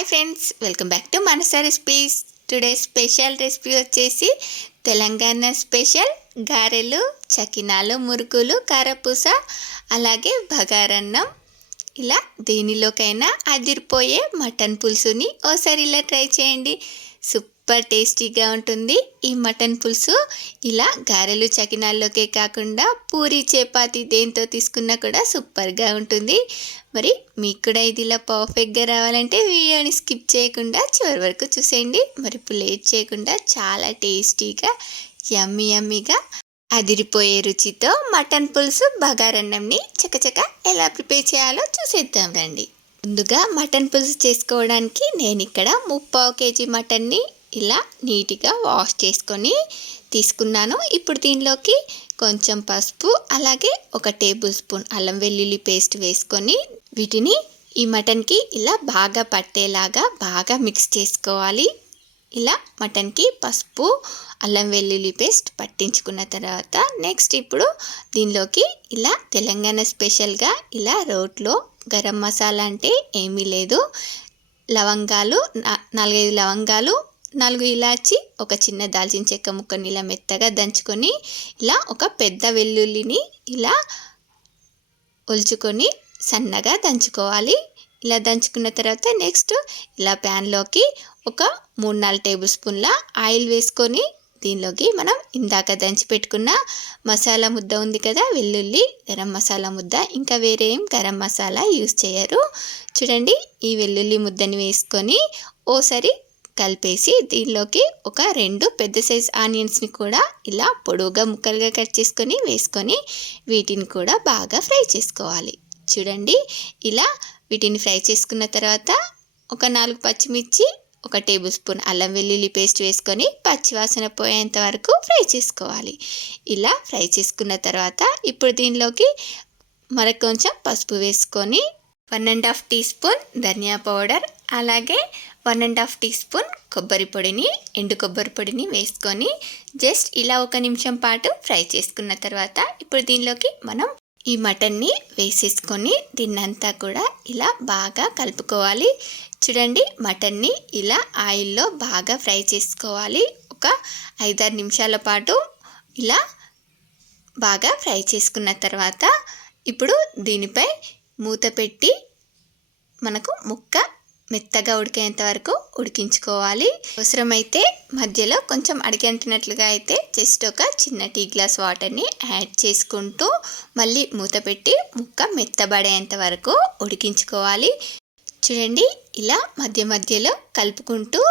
Hi friends welcome back to Manasa recipes. Today special recipe వచ్చేసి Telangana special గారెలు చకినాలు మురుకులు కారపూస అలాగే బగారన్నం. ఇలా దేనిలోకైనా అదిరిపోయే మటన్ పులుసుని ఓసారి ఇలా ట్రై చేయండి. సూపర్ టేస్టీగా ఉంటుంది ఈ మటన్ పులుసు. ఇలా గారెలు చకినాల్లోకే కాకుండా పూరి చపాతి దేంతో తీసుకున్నా కూడా సూపర్గా ఉంటుంది. మరి మీకు కూడా ఇది ఇలా పర్ఫెక్ట్గా రావాలంటే వీడియోని స్కిప్ చేయకుండా చివరి వరకు చూసేయండి. మరి ఇప్పుడు లేట్ చేయకుండా చాలా టేస్టీగా యమ్మీ యమ్మీగా అదిరిపోయే రుచితో మటన్ పులుసు బగారన్నంని చకచక ఎలా ప్రిపేర్ చేయాలో చూసేద్దాం రండి. ముందుగా మటన్ పులుసు చేసుకోవడానికి నేను ఇక్కడ ముప్పావు కేజీ మటన్ని ఇలా నీట్గా వాష్ చేసుకొని తీసుకున్నాను. ఇప్పుడు దీనిలోకి కొంచెం పసుపు అలాగే ఒక టేబుల్ స్పూన్ అల్లం వెల్లుల్లి పేస్ట్ వేసుకొని వీటిని ఈ మటన్కి ఇలా బాగా పట్టేలాగా బాగా మిక్స్ చేసుకోవాలి. ఇలా మటన్కి పసుపు అల్లం వెల్లుల్లి పేస్ట్ పట్టించుకున్న తర్వాత నెక్స్ట్ ఇప్పుడు దీనిలోకి ఇలా తెలంగాణ స్పెషల్గా ఇలా రోట్లో గరం మసాలా అంటే ఏమీ లేదు. లవంగాలు నాలుగైదు లవంగాలు నాలుగు ఇలాచి ఒక చిన్న దాల్చిన చెక్క ముక్కని ఇలా మెత్తగా దంచుకొని ఇలా ఒక పెద్ద వెల్లుల్లిని ఇలా ఒలుచుకొని సన్నగా దంచుకోవాలి. ఇలా దంచుకున్న తర్వాత నెక్స్ట్ ఇలా ప్యాన్లోకి ఒక మూడు నాలుగు టేబుల్ స్పూన్ల ఆయిల్ వేసుకొని దీనిలోకి మనం ఇందాక దంచి పెట్టుకున్న మసాలా ముద్ద ఉంది కదా వెల్లుల్లి గరం మసాలా ముద్ద. ఇంకా వేరే ఏం గరం మసాలా యూస్ చేయరు. చూడండి ఈ వెల్లుల్లి ముద్దని వేసుకొని ఓసారి కలిపేసి దీనిలోకి ఒక రెండు పెద్ద సైజ్ ఆనియన్స్ని కూడా ఇలా పొడవుగా ముక్కలుగా కట్ చేసుకొని వేసుకొని వీటిని కూడా బాగా ఫ్రై చేసుకోవాలి. చూడండి. ఇలా వీటిని ఫ్రై చేసుకున్న తర్వాత ఒక నాలుగు పచ్చిమిర్చి ఒక టేబుల్ స్పూన్ అల్లం వెల్లుల్లి పేస్ట్ వేసుకొని పచ్చివాసన పోయేంత వరకు ఫ్రై చేసుకోవాలి. ఇలా ఫ్రై చేసుకున్న తర్వాత ఇప్పుడు దీనిలోకి మరొక కొంచెం పసుపు వేసుకొని one and half teaspoon dhaniya powder అలాగే one and half teaspoon కొబ్బరి పొడిని ఎండు కొబ్బరి పొడిని వేసుకొని జస్ట్ ఇలా ఒక నిమిషం పాటు ఫ్రై చేసుకున్న తర్వాత ఇప్పుడు దీనిలోకి మనం ఈ మటన్ని వేసేసుకొని దీన్నంతా కూడా ఇలా బాగా కలుపుకోవాలి. చూడండి మటన్ని ఇలా ఆయిల్లో బాగా ఫ్రై చేసుకోవాలి. ఒక ఐదారు నిమిషాల పాటు ఇలా బాగా ఫ్రై చేసుకున్న తర్వాత ఇప్పుడు దీనిపై మూత పెట్టి మనకు ముక్క మెత్తగా ఉడికేంత వరకు ఉడికించుకోవాలి. అవసరమైతే మధ్యలో కొంచెం అడిగంటినట్లుగా అయితే జస్ట్ ఒక చిన్న టీ గ్లాస్ వాటర్ని యాడ్ చేసుకుంటూ మళ్ళీ మూత పెట్టి ముక్క మెత్తబడేంత వరకు ఉడికించుకోవాలి. చూడండి ఇలా మధ్య మధ్యలో కలుపుకుంటూ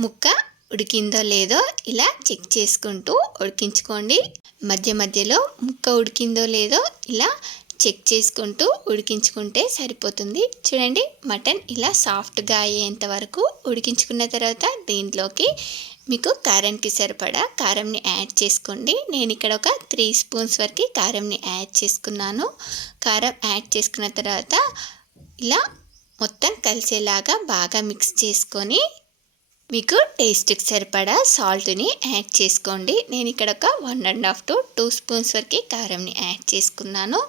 ముక్క ఉడికిందో లేదో ఇలా చెక్ చేసుకుంటూ ఉడికించుకోండి. మధ్య మధ్యలో ముక్క ఉడికిందో లేదో ఇలా చెక్ చేసుకుంటూ ఉడికించుకుంటే సరిపోతుంది. చూడండి మటన్ ఇలా సాఫ్ట్గా అయ్యేంత వరకు ఉడికించుకున్న తర్వాత దీంట్లోకి మీకు కారానికి సరిపడా కారంని యాడ్ చేసుకోండి. నేను ఇక్కడ ఒక త్రీ స్పూన్స్ వరకు కారంని యాడ్ చేసుకున్నాను. కారం యాడ్ చేసుకున్న తర్వాత ఇలా మొత్తం కలిసేలాగా బాగా మిక్స్ చేసుకొని మీకు టేస్ట్కి సరిపడా సాల్ట్ని యాడ్ చేసుకోండి. నేను ఇక్కడ ఒక one and half to two spoons వరకు కారంని యాడ్ చేసుకున్నాను.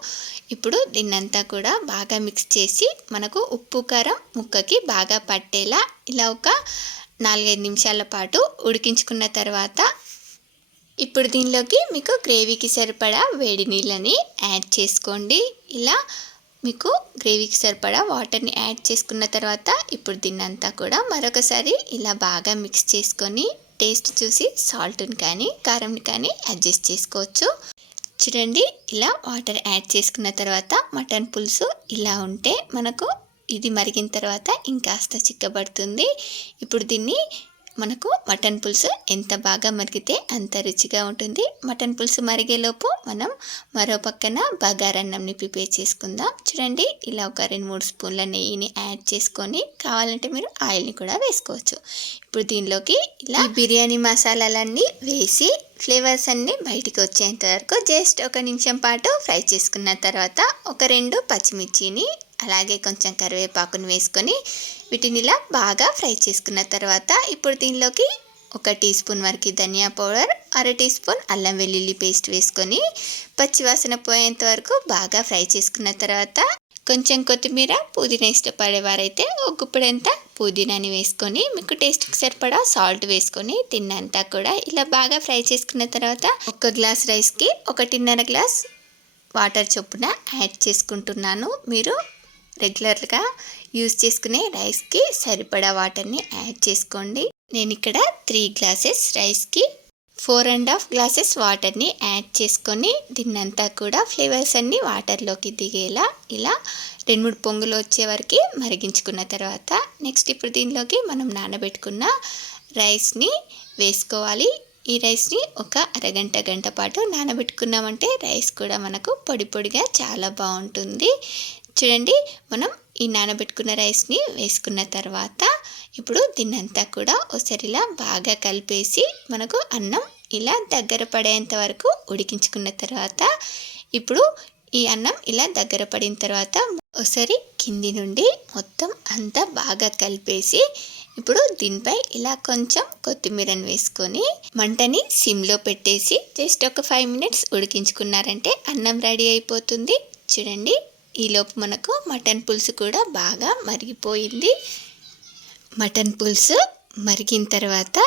ఇప్పుడు దీన్నంతా కూడా బాగా మిక్స్ చేసి మనకు ఉప్పు కారం ముక్కకి బాగా పట్టేలా ఇలా ఒక నాలుగైదు నిమిషాల పాటు ఉడికించుకున్న తర్వాత ఇప్పుడు దీనిలోకి మీకు గ్రేవీకి సరిపడా వేడి నీళ్ళని యాడ్ చేసుకోండి. ఇలా మీకు గ్రేవీకి సరిపడా వాటర్ని యాడ్ చేసుకున్న తర్వాత ఇప్పుడు దీన్నంతా కూడా మరొకసారి ఇలా బాగా మిక్స్ చేసుకొని టేస్ట్ చూసి సాల్ట్ని కానీ కారంని కానీ అడ్జస్ట్ చేసుకోవచ్చు. చూడండి ఇలా వాటర్ యాడ్ చేసుకున్న తర్వాత మటన్ పులుసు ఇలా ఉంటే మనకు ఇది మరిగిన తర్వాత ఇంకాస్త చిక్కబడుతుంది. ఇప్పుడు దీన్ని మనకు మటన్ పులుసు ఎంత బాగా మరిగితే అంత రుచిగా ఉంటుంది. మటన్ పులుసు మరిగేలోపు మనం మరో పక్కన బగారన్నంని ప్రిపేర్ చేసుకుందాం. చూడండి ఇలా ఒక రెండు మూడు స్పూన్ల నెయ్యిని యాడ్ చేసుకొని కావాలంటే మీరు ఆయిల్ని కూడా వేసుకోవచ్చు. ఇప్పుడు దీనిలోకి ఇలా బిర్యానీ మసాలాలన్నీ వేసి ఫ్లేవర్స్ అన్నీ బయటికి వచ్చేంత వరకు జస్ట్ ఒక నిమిషం పాటు ఫ్రై చేసుకున్న తర్వాత ఒక రెండు పచ్చిమిర్చిని అలాగే కొంచెం కరివేపాకును వేసుకొని వీటిని ఇలా బాగా ఫ్రై చేసుకున్న తర్వాత ఇప్పుడు దీనిలోకి ఒక టీ స్పూన్ వరకు ధనియా పౌడర్ అర టీ స్పూన్ అల్లం వెల్లుల్లి పేస్ట్ వేసుకొని పచ్చివాసన పోయేంత వరకు బాగా ఫ్రై చేసుకున్న తర్వాత కొంచెం కొత్తిమీర పుదీనా ఇష్టపడేవారైతే ఒక గుప్పెడంతా పుదీనాని వేసుకొని మీకు టేస్ట్కి సరిపడా సాల్ట్ వేసుకొని తిన్నంతా కూడా ఇలా బాగా ఫ్రై చేసుకున్న తర్వాత ఒక గ్లాస్ రైస్కి ఒకటిన్నర గ్లాస్ వాటర్ చొప్పున యాడ్ చేసుకుంటున్నాను. మీరు రెగ్యులర్గా యూస్ చేసుకునే రైస్కి సరిపడా వాటర్ని యాడ్ చేసుకోండి. నేను ఇక్కడ త్రీ గ్లాసెస్ రైస్కి ఫోర్ అండ్ హాఫ్ గ్లాసెస్ వాటర్ని యాడ్ చేసుకొని దీన్నంతా కూడా ఫ్లేవర్స్ అన్నీ వాటర్లోకి దిగేలా ఇలా రెండు మూడు పొంగులు వచ్చే వరకు మరిగించుకున్న తర్వాత నెక్స్ట్ ఇప్పుడు దీనిలోకి మనం నానబెట్టుకున్న రైస్ని వేసుకోవాలి. ఈ రైస్ని ఒక అరగంట గంట పాటు నానబెట్టుకున్నామంటే రైస్ కూడా మనకు పొడి పొడిగా చాలా బాగుంటుంది. చూడండి మనం ఈ నానబెట్టుకున్న రైస్ని వేసుకున్న తర్వాత ఇప్పుడు దీన్నంతా కూడా ఒకసారి ఇలా బాగా కలిపేసి మనకు అన్నం ఇలా దగ్గర పడేంత వరకు ఉడికించుకున్న తర్వాత ఇప్పుడు ఈ అన్నం ఇలా దగ్గర పడిన తర్వాత ఒకసారి కింది నుండి మొత్తం అంతా బాగా కలిపేసి ఇప్పుడు దీనిపై ఇలా కొంచెం కొత్తిమీరని వేసుకొని మంటని సిమ్లో పెట్టేసి జస్ట్ ఒక ఫైవ్ మినిట్స్ ఉడికించుకున్నారంటే అన్నం రెడీ అయిపోతుంది. చూడండి. ఈలోపు మనకు మటన్ పులుసు కూడా బాగా మరిగిపోయింది. మటన్ పులుసు మరిగిన తర్వాత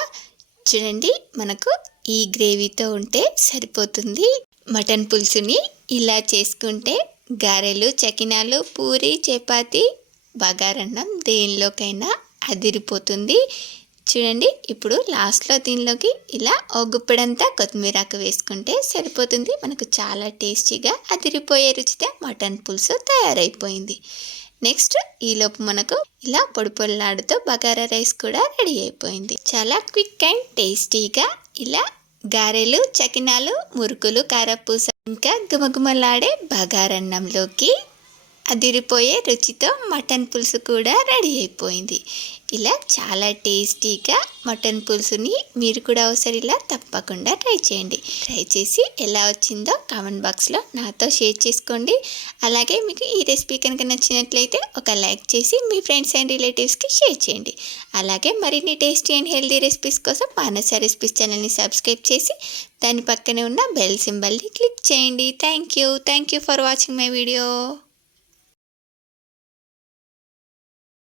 చూడండి మనకు ఈ గ్రేవీతో ఉంటే సరిపోతుంది. మటన్ పులుసుని ఇలా చేసుకుంటే గారెలు చకినాలు పూరి చపాతి బగారన్నం దేనిలోకైనా అదిరిపోతుంది. చూడండి ఇప్పుడు లాస్ట్లో దీనిలోకి ఇలా ఓ గుప్పెడంతా కొత్తిమీరాకు వేసుకుంటే సరిపోతుంది. మనకు చాలా టేస్టీగా అదిరిపోయే రుచితే మటన్ పులుసు తయారైపోయింది. నెక్స్ట్ ఈలోపు మనకు ఇలా పొడి పొడిలాడుతూ బగారా రైస్ కూడా రెడీ అయిపోయింది. చాలా క్విక్ అండ్ టేస్టీగా ఇలా గారెలు చకినాలు మురుకులు కారపూస ఇంకా గుమగుమలాడే బగారన్నంలోకి అదిరిపోయే రుచితో మటన్ పులుసు కూడా రెడీ అయిపోయింది. ఇలా చాలా టేస్టీగా మటన్ పులుసుని మీరు కూడా ఒకసారి ఇలా తప్పకుండా ట్రై చేయండి. ట్రై చేసి ఎలా వచ్చిందో కామెంట్ బాక్స్లో నాతో షేర్ చేసుకోండి. అలాగే మీకు ఈ రెసిపీ కనుక నచ్చినట్లయితే ఒక లైక్ చేసి మీ ఫ్రెండ్స్ అండ్ రిలేటివ్స్కి షేర్ చేయండి. అలాగే మరిన్ని టేస్టీ అండ్ హెల్దీ రెసిపీస్ కోసం మానస రెసిపీస్ ఛానల్ని సబ్స్క్రైబ్ చేసి దాని పక్కనే ఉన్న బెల్ సింబల్ని క్లిక్ చేయండి. Thank you thank you for watching my video.